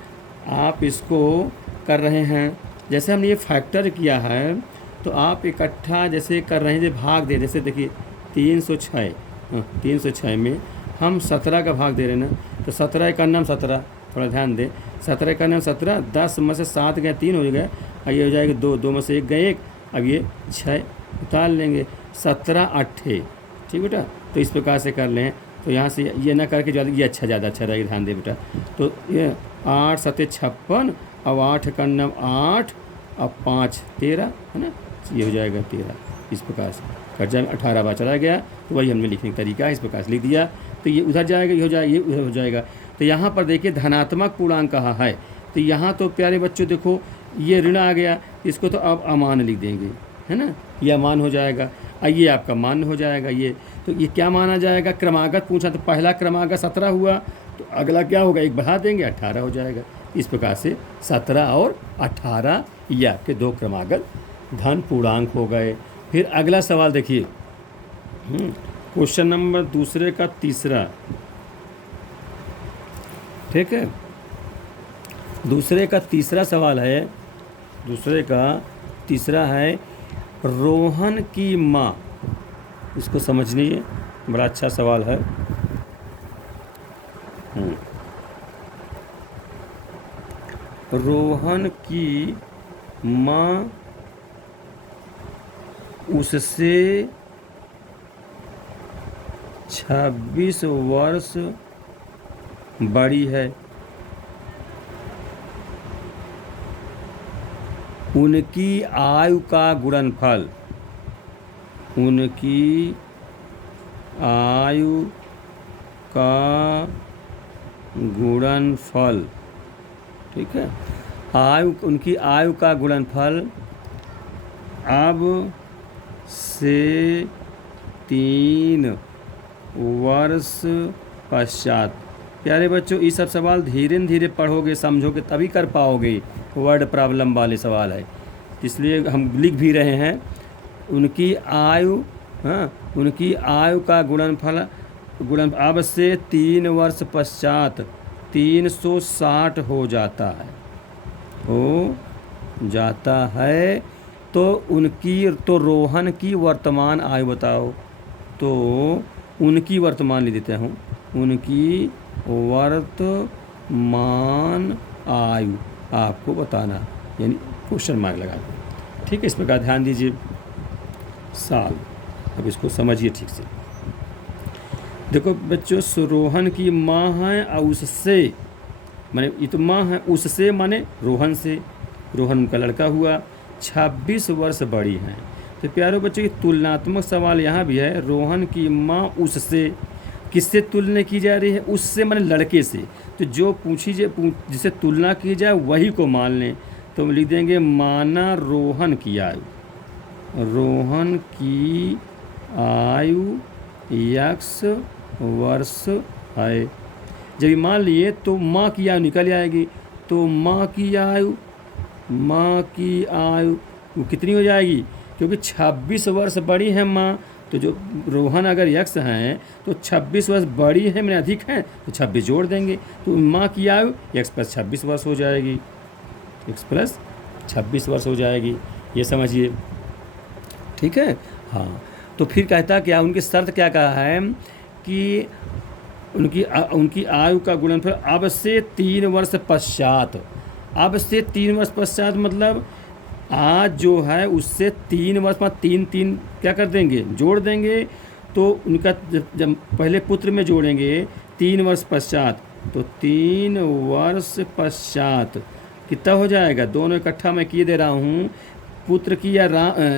आप इसको कर रहे हैं। जैसे हमने ये फैक्टर किया है, तो आप इकट्ठा जैसे कर रहे हैं, जैसे भाग दे, जैसे देखिए 306 में हम 17 का भाग दे रहे हैं ना, तो 17 × 9 = 17, थोड़ा ध्यान दें, 17 × 9 = 17, 10 में से 7 गए 3 हो गए, और ये हो जाएगा 2, 2 में से 1 गए 1, अब ये 6 उतार लेंगे, 17 8, ठीक बेटा। तो इस प्रकार से कर लें। तो यहाँ से ये ना करके ये ज़्यादा अच्छा रहेगा, ध्यान दे बेटा। तो ये 8 7 56, अब 8 × 9 8, अब 5 13, है ना, ये हो जाएगा 13। इस प्रकार से कट जाएगा, 18 बार चला गया, तो वही हमने लिखने का तरीका है, इस प्रकार से लिख दिया। तो ये उधर जाएगा, ये हो जाएगा, ये उधर हो जाएगा। तो यहाँ पर देखिए धनात्मक पूर्णांक कहा है, तो यहाँ तो प्यारे बच्चों देखो ये ऋण आ गया, इसको तो अब अमान लिख देंगे, है ना, ये अमान हो जाएगा, और ये आपका मान हो जाएगा। ये तो ये क्या माना जाएगा, क्रमागत पूछा, तो पहला क्रमागत 17 हुआ, तो अगला क्या होगा, एक बढ़ा देंगे 18 हो जाएगा। इस प्रकार से 17 और 18 ये आपके दो क्रमागत धन पूर्णांक हो गए। फिर अगला सवाल देखिए, क्वेश्चन नंबर दूसरे का तीसरा, ठीक है। दूसरे का तीसरा सवाल है, दूसरे का तीसरा है रोहन की माँ, इसको समझनी है, बड़ा अच्छा सवाल है। रोहन की माँ उससे 26 वर्ष बड़ी है। उनकी आयु का गुणनफल, उनकी आयु का गुणनफल, ठीक है। उनकी आयु का गुणनफल अब से 3 वर्ष पश्चात। प्यारे बच्चों, ये सब सवाल धीरे धीरे पढ़ोगे, समझोगे, तभी कर पाओगे। वर्ड प्रॉब्लम वाले सवाल है, इसलिए हम लिख भी रहे हैं। उनकी आयु, हाँ, उनकी आयु का गुणनफल अब से 3 वर्ष पश्चात 360 हो जाता है। तो रोहन की वर्तमान आयु बताओ। तो उनकी वर्तमान लिख देते हूँ, उनकी वर्तमान आयु आपको बताना, यानी क्वेश्चन मार्क लगा दो, ठीक है। इस प्रकार ध्यान दीजिए साल। अब इसको समझिए ठीक से। देखो बच्चों, रोहन की माँ है और उससे, माने ये तो माँ है, उससे माने रोहन से, रोहन का लड़का हुआ, 26 वर्ष बड़ी हैं। तो प्यारे बच्चों, ये तुलनात्मक सवाल यहाँ भी है। रोहन की माँ उससे, किससे तुलना की जा रही है? उससे माने लड़के से। तो जो जिसे तुलना की जाए वही को मान लें। तो हम लिख देंगे माना रोहन की आयु, रोहन की आयु x वर्ष है। जब ये मान लिए तो माँ की आयु निकल आएगी। तो माँ की आयु कितनी हो जाएगी? क्योंकि 26 वर्ष बड़ी है माँ, तो जो रोहन अगर x हैं तो 26 वर्ष बड़ी है, मैंने अधिक है, तो 26 जोड़ देंगे। तो माँ की आयु x + 26 वर्ष हो जाएगी, x + 26 वर्ष हो जाएगी। ये समझिए, ठीक है। हाँ, तो फिर कहता क्या, उनकी शर्त क्या कहा है कि उनकी आयु का गुणनफल अब से 3 वर्ष पश्चात। अब से 3 वर्ष पश्चात मतलब आज जो है उससे 3 वर्ष में 3 क्या कर देंगे, जोड़ देंगे। तो उनका जब पहले पुत्र में जोड़ेंगे 3 वर्ष पश्चात, तो 3 वर्ष पश्चात कितना हो जाएगा? दोनों इकट्ठा मैं किए दे रहा हूँ। पुत्र की या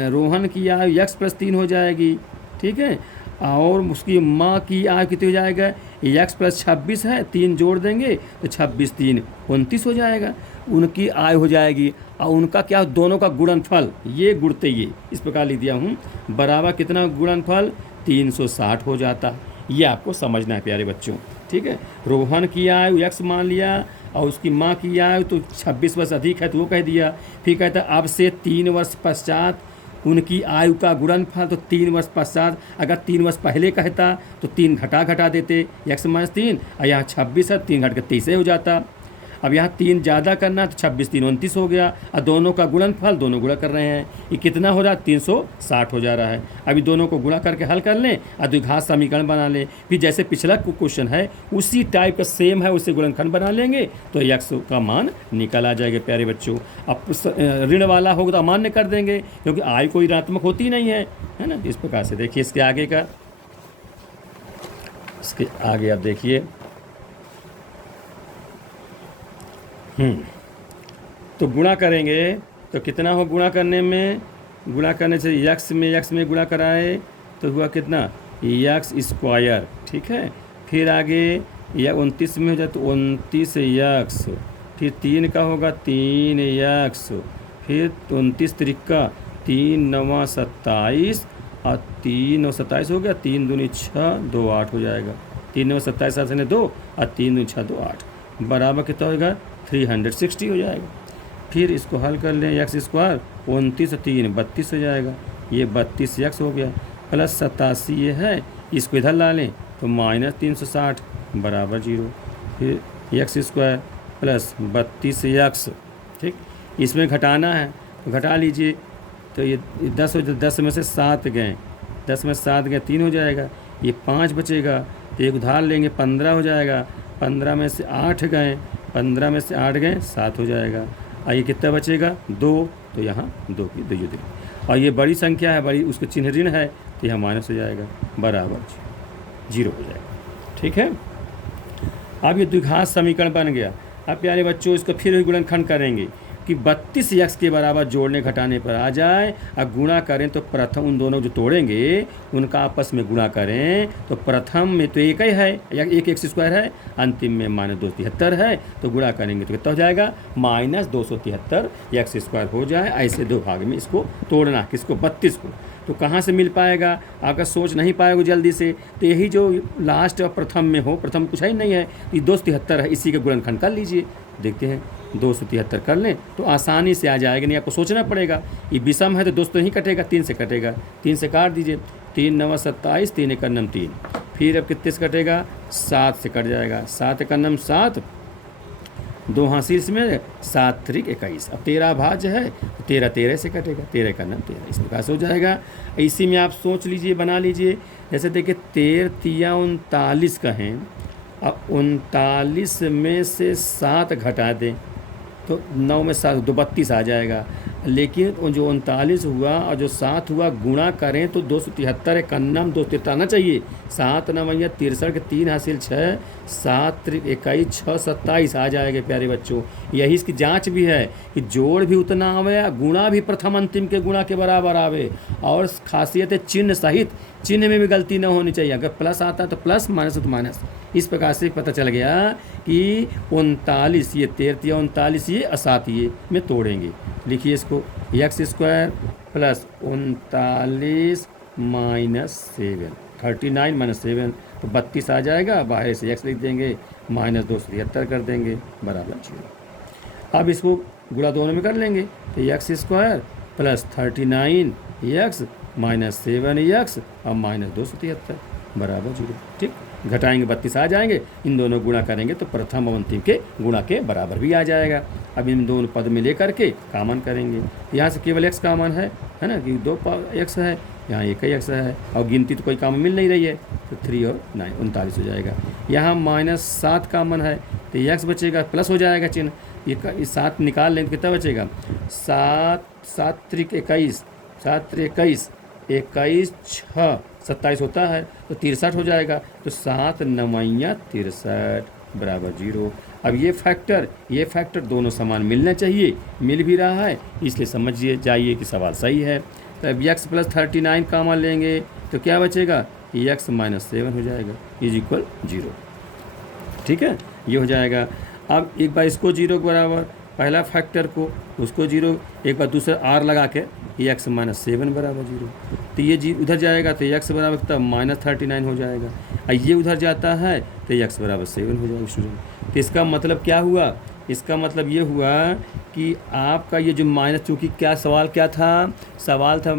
रोहन की आयु x + 3 हो जाएगी, ठीक है। और उसकी माँ की आयु कितनी हो जाएगा? x + 26 है, 3 जोड़ देंगे तो 26 3 29 हो जाएगा, उनकी आयु हो जाएगी। और उनका क्या, दोनों का गुणनफल, ये गुणते ये इस प्रकार लिख दिया हूँ, बराबर कितना गुणनफल? 360 हो जाता। ये आपको समझना है प्यारे बच्चों, ठीक है। रोहन की आयु x मान लिया और उसकी माँ की आयु तो 26 वर्ष अधिक है, तो वो कह दिया। फिर कहता अब से 3 वर्ष पश्चात उनकी आयु का गुणनफल, तो 3 वर्ष पश्चात, अगर 3 वर्ष पहले कहता तो 3 घटा देते, x - 3, और यहाँ 26 है, 3 घट के 23 हो जाता। अब यहाँ 3 ज़्यादा करना तो 26 3 29 हो गया, और दोनों का गुणनफल दोनों गुणा कर रहे हैं, ये कितना हो रहा है? 360 हो जा रहा है। अभी दोनों को गुणा करके हल कर लें और द्विघात समीकरण बना लें। फिर जैसे पिछला क्वेश्चन है उसी टाइप का सेम है, उससे गुणनखंड बना लेंगे तो x का मान निकल आ जाएगा प्यारे बच्चों। अब ऋण वाला होगा तो अमान्य कर देंगे, क्योंकि आयु कोई ऋणात्मक होती नहीं है ना। इस प्रकार से देखिए इसके आगे आप देखिए, तो गुणा करेंगे तो कितना हो? गुणा करने से x में गुणा कराए तो हुआ कितना? x², ठीक है। फिर आगे या 29 में हो जाए तो 29x, फिर 3 का होगा 3x, फिर 29 त्रिका 3 9 27, और 3 9 27 हो गया, 3 दूनी 6 2 8 हो जाएगा। 3 9 27 7 2 और 3 दूनी 6 2 8। बराबर कितना होगा 360 हो जाएगा। फिर इसको हल कर लें, एक्स स्क्वायर 29 3 32 हो जाएगा, ये 32 एक्स हो गया, प्लस 87 ये है, इसको इधर ला लें तो माइनस 360 बराबर 0। फिर एक्स स्क्वायर प्लस 32 एक्स, ठीक, इसमें घटाना है तो घटा लीजिए, तो ये 10 हो, 10 में से 7 गए, 10 में 7 गए 3 हो जाएगा, ये 5 बचेगा, तो एक उधार लेंगे 15 हो जाएगा, 15 में से 8 गए, 15 में से 8 गए 7 हो जाएगा, और ये कितना बचेगा 2, तो यहाँ 2 की 2 दी, और ये बड़ी संख्या है, बड़ी उसको चिन्ह ऋण है तो यहाँ माइनस हो जाएगा, बराबर 0 हो जाएगा। ठीक है, अब ये द्विघात समीकरण बन गया। अब प्यारे बच्चों इसको फिर गुणनखंड करेंगे कि 32 एक्स के बराबर जोड़ने घटाने पर आ जाए, और गुणा करें तो प्रथम उन दोनों जो तोड़ेंगे उनका आपस में गुणा करें, तो प्रथम में तो एक ही है, या एक एक्स स्क्वायर है, अंतिम में -273 है, तो गुणा करेंगे तो कितना हो जाएगा -273 एक्स स्क्वायर हो जाए। ऐसे दो भाग में इसको तोड़ना, किसको 32 को, तो कहाँ से मिल पाएगा, अगर सोच नहीं पाएगा जल्दी से, तो यही जो लास्ट और प्रथम में हो, प्रथम कुछ ही नहीं है, ये 273 है, इसी के गुणनखंड कर लीजिए, देखते हैं 273 कर लें तो आसानी से आ जाएगा, नहीं आपको सोचना पड़ेगा। ये विषम है तो 2 तो नहीं कटेगा, 3 से कटेगा, 3 से काट दीजिए, 3 9 27, 3 1 9 3, फिर अब कितने से कटेगा 7 से कट जाएगा, 7 1 9 7, 2 हासिल में 7 3 21, अब 13 भाज्य है तो 13 13 से कटेगा, 13 1 9 13, इस प्रकार से हो जाएगा। इसी में आप सोच लीजिए, बना लीजिए, जैसे देखिए 13 3 39 कहें, अब 39 में से 7 घटा दें तो 9 में 7 32 आ जाएगा, लेकिन जो 39 हुआ और जो 7 हुआ गुणा करें तो 273 एक अन्नम 273 आना चाहिए, 7 9 63 के 3 हासिल 6, 7 3 21 6 27 आ जाएगा प्यारे बच्चों। यही इसकी जांच भी है कि जोड़ भी उतना आवे, गुणा भी प्रथम अंतिम के गुणा के बराबर आवे, और खासियत है चिन्ह सहित, चिन्ह में भी गलती न होनी चाहिए, अगर प्लस आता है तो प्लस, माइनस तो माइनस। इस प्रकार से पता चल गया कि 39 ये 13 39 ये 7 ये में तोड़ेंगे। लिखिए इसको, एक्स स्क्वायर प्लस 39 -7, 39 -7 तो 32 आ जाएगा, बाहर से एक्स लिख देंगे, -273 कर देंगे, बराबर 0। अब इसको गुणा दोनों में कर लेंगे, तो x square plus 39 x -7 x और -273 बराबर 0। ठीक, घटाएंगे 32 आ जाएंगे, इन दोनों गुणा करेंगे तो प्रथम और अंतिम के गुणा के बराबर भी आ जाएगा। अब इन दोनों पद में लेकर के कामन करेंगे, यहाँ से केवल x कामन है ना, कि 2 x है, यहाँ एक ही x है, और गिनती तो कोई कामन मिल नहीं रही है, तो 3 और 9 39 हो जाएगा। यहाँ -7 कामन है तो x बचेगा, प्लस हो जाएगा चिन्ह, ये 7 निकाल लें तो कितना बचेगा 7 7 3 21, 7 3 21 21 6 27 होता है तो 63 हो जाएगा, तो 7 9 63 बराबर 0। अब ये फैक्टर दोनों समान मिलना चाहिए, मिल भी रहा है, इसलिए समझिए जाइए कि सवाल सही है। तब x प्लस 39 कामन लेंगे तो क्या बचेगा, x -7 हो जाएगा, इज इक्वल 0। ठीक है, ये हो जाएगा। अब एक बार इसको 0 के बराबर, पहला फैक्टर को उसको 0, एक बार दूसरा r लगा के x -7 बराबर 0, तो ये उधर जाएगा तो x बराबर तब -39 हो जाएगा, और ये उधर जाता है तो x बराबर 7 हो जाएगा स्टूडेंट। तो इसका मतलब क्या हुआ, इसका मतलब ये हुआ कि आपका ये जो माइनस, चूँकि क्या सवाल क्या था, सवाल था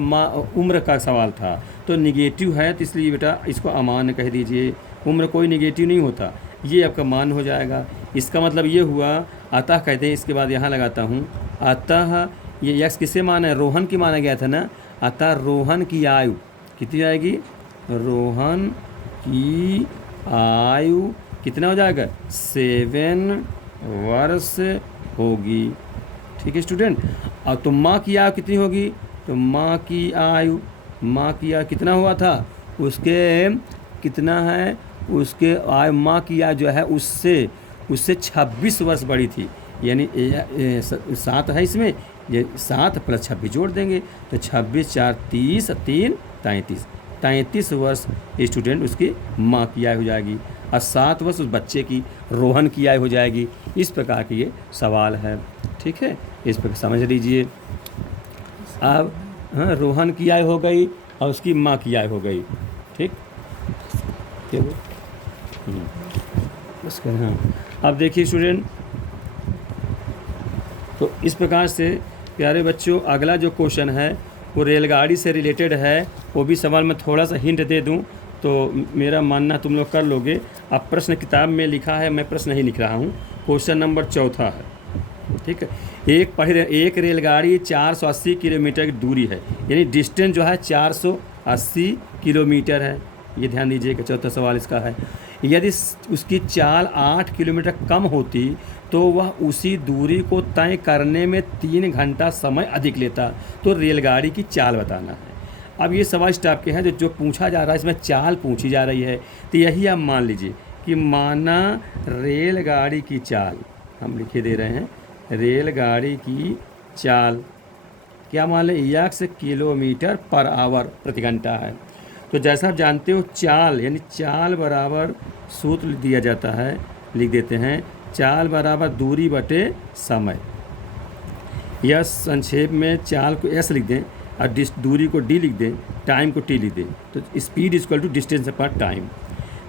उम्र का सवाल था, तो निगेटिव है तो इसलिए बेटा इसको अमान्य कह दीजिए, उम्र कोई निगेटिव नहीं होता, ये आपका मान हो जाएगा। इसका मतलब ये हुआ, अतः कहते हैं, इसके बाद यहाँ लगाता हूँ, अतः ये x किसे माना है, रोहन की माना गया था ना, अतः रोहन की आयु कितनी आएगी, रोहन की आयु कितना हो जाएगा 7 वर्ष होगी। ठीक है स्टूडेंट, और तो माँ की आयु कितनी होगी, तो माँ की आयु कितना हुआ था, उसके कितना है, उसके आयु माँ की आयु जो है उससे 26 वर्ष बड़ी थी, यानी 7 है इसमें, ये 7 + 26 जोड़ देंगे तो 26 4 30 3 33 वर्ष स्टूडेंट उसकी माँ की आयु हो जाएगी, और 7 वर्ष उस बच्चे की रोहन की आयु हो जाएगी। इस प्रकार की ये सवाल है। ठीक है, इस प्रकार समझ लीजिए। अब हाँ, रोहन की आयु हो गई और उसकी माँ की आयु हो गई। ठीक, बस करें, हाँ। अब देखिए स्टूडेंट, तो इस प्रकार से प्यारे बच्चों अगला जो क्वेश्चन है वो रेलगाड़ी से रिलेटेड है। वो भी सवाल मैं थोड़ा सा हिंट दे दूं तो मेरा मानना तुम लोग कर लोगे। अब प्रश्न किताब में लिखा है, मैं प्रश्न नहीं लिख रहा हूँ। क्वेश्चन नंबर 4 है, ठीक है। एक रेलगाड़ी 480 किलोमीटर की दूरी है, यानी डिस्टेंस जो है 480 किलोमीटर है। ये ध्यान दीजिएगा, चौथा सवाल इसका है। यदि उसकी चाल 8 किलोमीटर कम होती तो वह उसी दूरी को तय करने में 3 घंटा समय अधिक लेता। तो रेलगाड़ी की चाल बताना है। अब ये सवाल इस टाइप के हैं जो पूछा जा रहा है, इसमें चाल पूछी जा रही है। तो यही आप मान लीजिए कि माना रेलगाड़ी की चाल हम लिखे दे रहे हैं, रेलगाड़ी की चाल क्या मान लें, x किलोमीटर पर आवर प्रति घंटा है। तो जैसा आप जानते हो चाल यानी चाल बराबर सूत्र दिया जाता है, लिख देते हैं चाल बराबर दूरी बटे समय, या संक्षेप में चाल को s लिख दें और दूरी को d लिख दें, टाइम को t लिख दें। तो स्पीड इक्वल टू डिस्टेंस पर टाइम।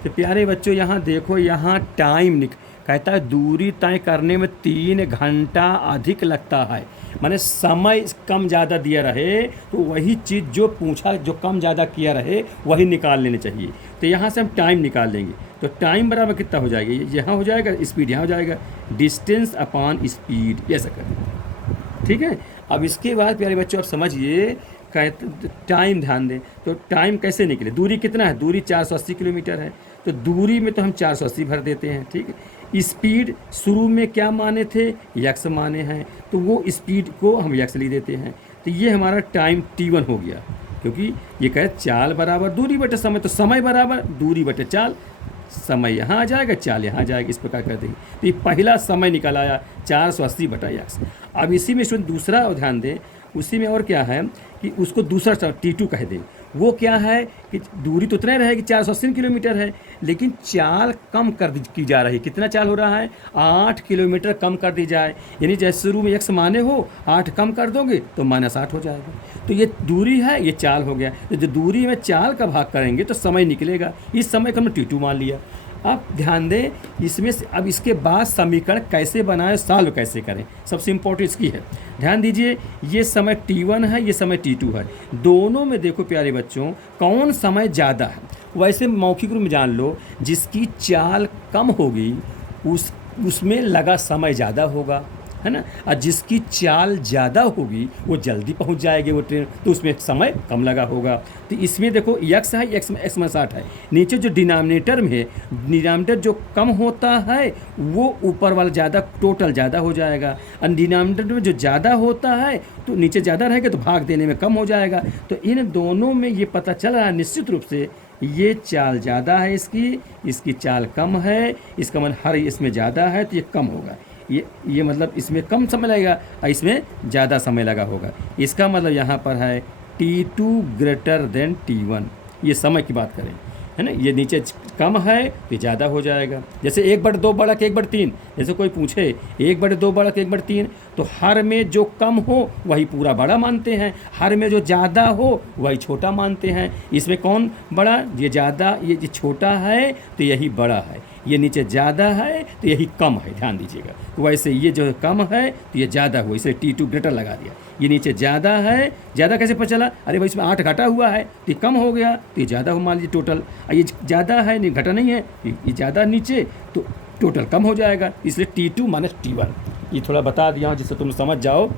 तो प्यारे बच्चों यहाँ देखो, यहाँ टाइम कहता है दूरी तय करने में 3 घंटा अधिक लगता है। माने समय कम ज़्यादा दिया रहे तो वही चीज़ जो पूछा जो कम ज़्यादा किया रहे वही निकाल लेने चाहिए। तो यहाँ से हम टाइम निकाल लेंगे। तो टाइम बराबर कितना हो जाएगा, यहाँ हो जाएगा, स्पीड यहाँ हो जाएगा, डिस्टेंस अपॉन स्पीड, ऐसा करें, ठीक है। अब इसके बाद प्यारे बच्चों आप समझिए, टाइम ध्यान दें। तो टाइम कैसे निकले, दूरी कितना है, दूरी 480 किलोमीटर है। तो दूरी में तो हम 480 भर देते हैं, ठीक है। स्पीड शुरू में क्या माने थे, यक्स माने हैं, तो वो स्पीड को हम यक्स लिख देते हैं। तो ये हमारा टाइम t1 हो गया, क्योंकि ये कहे चाल बराबर दूरी बटे समय, तो समय बराबर दूरी बटे चाल, समय यहाँ आ जाएगा, चाल यहाँ आ जाएगा, इस प्रकार कर देंगे। तो ये पहला समय निकल आया 480 बटा यक्स। अब इसी में स्टूडेंट दूसरा ध्यान दें, उसी में और क्या है कि उसको दूसरा t2 कह दें। वो क्या है कि दूरी तो उतना रहेगी 480 किलोमीटर है, लेकिन चाल कम कर की जा रही है। कितना चाल हो रहा है, 8 किलोमीटर कम कर दी जाए, यानी जैसे शुरू में x माने हो 8 कम कर दोगे तो -8 हो जाएगा। तो ये दूरी है, ये चाल हो गया। तो जो दूरी में चाल का भाग करेंगे तो समय निकलेगा। इस समय को हमने t2 मान लिया। अब ध्यान दें, इसमें से अब इसके बाद समीकरण कैसे बनाएं, सॉल्व कैसे करें, सबसे इम्पोर्टेंट इसकी है। ध्यान दीजिए, ये समय t1 है, ये समय t2 है। दोनों में देखो प्यारे बच्चों कौन समय ज़्यादा है। वैसे मौखिक रूप में जान लो, जिसकी चाल कम होगी उसमें लगा समय ज़्यादा होगा, है ना। और जिसकी चाल ज़्यादा होगी वो जल्दी पहुंच जाएगी वो ट्रेन, तो उसमें समय कम लगा होगा। तो इसमें देखो x है, x -8 है। नीचे जो डिनोमिनेटर में है, डिनोमिनेटर जो कम होता है वो ऊपर वाला ज़्यादा, टोटल ज़्यादा हो जाएगा। और डिनोमिनेटर में जो ज़्यादा होता है तो नीचे ज़्यादा रहेगा तो भाग देने में कम हो जाएगा। तो इन दोनों में ये पता चल रहा है निश्चित रूप से ये चाल ज़्यादा है, इसकी चाल कम है, इसका मतलब हर इसमें ज़्यादा है तो ये कम होगा। ये मतलब इसमें कम समय लगेगा और इसमें ज़्यादा समय लगा होगा। इसका मतलब यहाँ पर है t2 ग्रेटर देन t1, ये समय की बात करें, है ना। ये नीचे कम है तो ज़्यादा हो जाएगा। जैसे 1/2 बड़ा कि 1/3, जैसे कोई पूछे 1/2 बड़ा कि 1/3, तो हर में जो कम हो वही पूरा बड़ा मानते हैं, हर में जो ज़्यादा हो वही छोटा मानते हैं। इसमें कौन बड़ा, ये ज़्यादा, ये छोटा है तो यही बड़ा है, ये नीचे ज़्यादा है तो यही कम है, ध्यान दीजिएगा। वैसे ये जो कम है तो ये ज़्यादा हुआ, इसलिए t2 ग्रेटर लगा दिया। ये नीचे ज़्यादा है, ज़्यादा कैसे पता चला, अरे भाई इसमें 8 घटा हुआ है तो ये कम हो गया, तो ये ज़्यादा हो मान लीजिए टोटल। ये ज़्यादा है, नहीं घटा नहीं है, ये ज़्यादा नीचे तो टोटल कम हो जाएगा, इसलिए t2 - t1। ये थोड़ा बता दिया जिससे तुम समझ जाओ।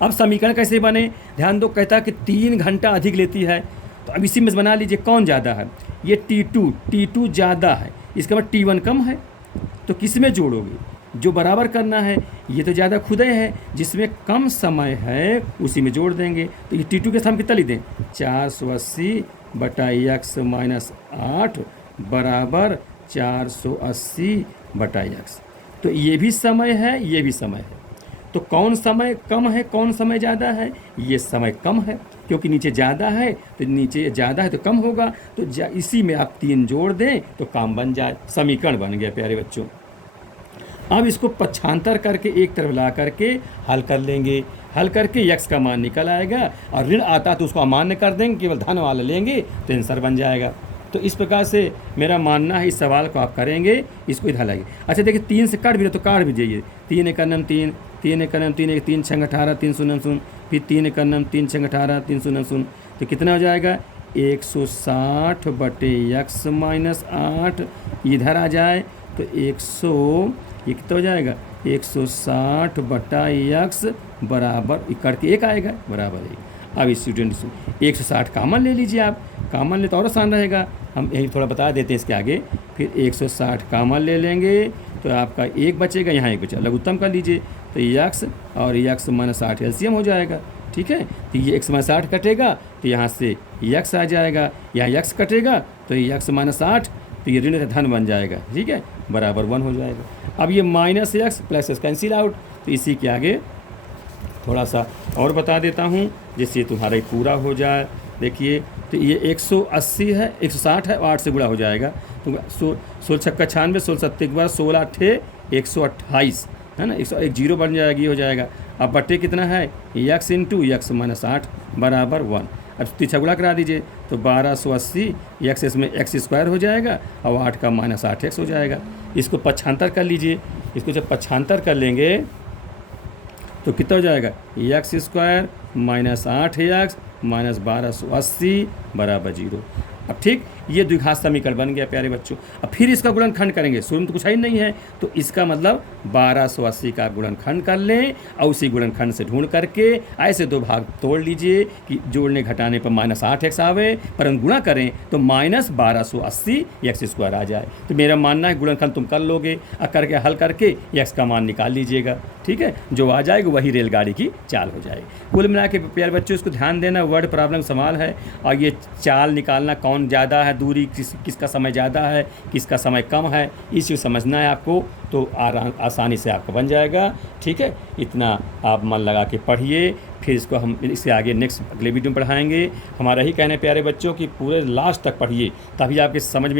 अब समीकरण कैसे बने, ध्यान दो, कहता है कि 3 घंटा अधिक लेती है। तो अब इसी में बना लीजिए कौन ज़्यादा है, ये t2 ज़्यादा है, इसके बाद t1 कम है, तो किस में जोड़ोगे, जो बराबर करना है। ये तो ज़्यादा खुदे है, जिसमें कम समय है उसी में जोड़ देंगे। तो ये t2 के साथ कितना लिख दें, 480 बटा x - 8 बराबर 480 बटा x। तो ये भी समय है, ये भी समय है। तो कौन समय कम है, कौन समय ज़्यादा है, ये समय कम है, क्योंकि नीचे ज़्यादा है तो नीचे ज़्यादा है तो कम होगा। तो इसी में आप 3 जोड़ दें तो काम बन जाए, समीकरण बन गया प्यारे बच्चों। अब इसको पक्षांतर करके एक तरफ ला करके हल कर लेंगे, हल करके x का मान निकल आएगा, और ऋण आता तो उसको अमान्य कर देंगे, केवल धन वाला लेंगे तो आंसर बन जाएगा। तो इस प्रकार से मेरा मानना है इस सवाल को आप करेंगे, इसको इधर लाइए। अच्छा देखिए 3 से काट भी रहे तो काट भी जाइए। 3 एक नम 3, 3 एक नम 3, 3 6 18, 3 शून्य शून्य, फिर 3 एक नम 3 6 18, 3 शून्य शून्य, तो कितना हो जाएगा 160 बटे x माइनस 8, इधर आ जाए तो ये कितना हो जाएगा 160 बटा x बराबर करके 1 आएगा बराबर 1। अब स्टूडेंट 160 कामन ले लीजिए आप, कामन ले तो और आसान रहेगा, हम यही थोड़ा बता देते हैं इसके आगे। फिर 160 कामन ले लेंगे तो आपका 1 बचेगा, यहाँ 1 बचेगा, लघुत्तम कर लीजिए तो x और x माइनस 8 एलसीएम हो जाएगा। ठीक है, तो ये x माइनस 8 कटेगा तो यहाँ से x आ जाएगा, यहाँ x कटेगा तो ये x माइनस 8, तो ये ऋण धन बन जाएगा। ठीक है, बराबर 1 हो जाएगा। अब ये minus x plus x cancel out, तो इसी के आगे थोड़ा सा और बता देता हूँ जिससे तुम्हारा पूरा हो जाए। देखिए तो ये 180 है, 160 है, 8 से गुणा हो जाएगा तो 16 छक्का 96, 16 सत्ते के बाद 16 अट्ठे 128 है ना, 1 जीरो बन जाएगा, ये हो जाएगा। अब बट्टे कितना है x इंटू x माइनस 8 बराबर 1। अब तीछा गुणा करा दीजिए तो 1280 x इसमें x स्क्वायर हो जाएगा और 8 का माइनस 8x हो जाएगा। इसको पक्षांतर कर लीजिए, इसको जब पक्षांतर कर लेंगे तो कितना हो जाएगा x square minus 8x minus 1280 बराबर 0। अब ठीक ये द्विघात समीकरण बन गया प्यारे बच्चों। अब फिर इसका गुणनखंड करेंगे, शुरू में तो कुछ ही नहीं है, तो इसका मतलब 1280 का गुणनखंड कर लें और उसी गुणनखंड से ढूंढ करके ऐसे 2 भाग तोड़ लीजिए कि जोड़ने घटाने पर माइनस 8x आवे, पर हम गुणा करें तो माइनस 1280 x स्क्वायर आ जाए। तो मेरा मानना है गुणनखंड तुम कर लोगे और करके हल करके x का मान निकाल लीजिएगा। ठीक है, जो आ जाएगा वही रेलगाड़ी की चाल हो जाएगी। कुल मिला के प्यारे बच्चों इसको ध्यान देना, वर्ड प्रॉब्लम सवाल है और ये चाल निकालना कौन ज़्यादा है, दूरी किसका समय ज़्यादा है, किसका समय कम है, इसे समझना है आपको, तो आसानी से आपका बन जाएगा। ठीक है, इतना आप मन लगा के पढ़िए, फिर इसको हम इससे आगे नेक्स्ट अगले वीडियो में पढ़ाएंगे। हमारा ही कहना है प्यारे बच्चों कि पूरे लास्ट तक पढ़िए, तभी आपके समझ में